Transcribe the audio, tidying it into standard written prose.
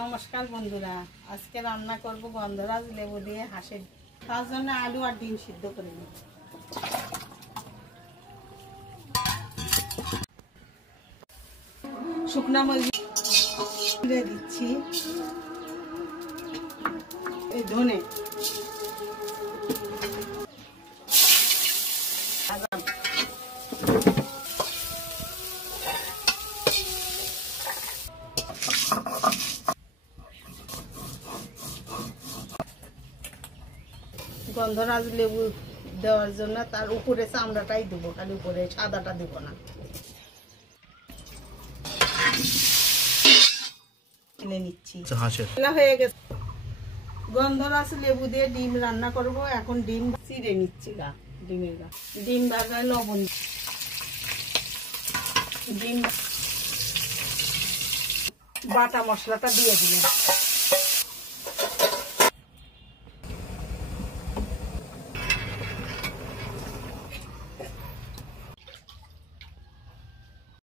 নমস্কার বন্ধুরা, আজকে রান্না করব গন্ধরাজ লেবু দিয়ে হাঁসের। তার জন্য আলু আর ডিম সিদ্ধ করে নেব। শুকনা মরিচ দিয়ে দিচ্ছি, এই ধনে গন্ধরাজ লেবু দেওয়ার জন্য তার উপরে চামড়াটাই দেবো, খালি উপরে সাদাটা দেবো না। নিচ্ছি হয়ে গেছে। গন্ধরাজ লেবু দিয়ে ডিম রান্না করব। এখন ডিম চিড়ে নিচ্ছি, ডিমের ডিম ভাজায় লবণ, ডিম বাটা মশলাটা দিয়ে দিলাম।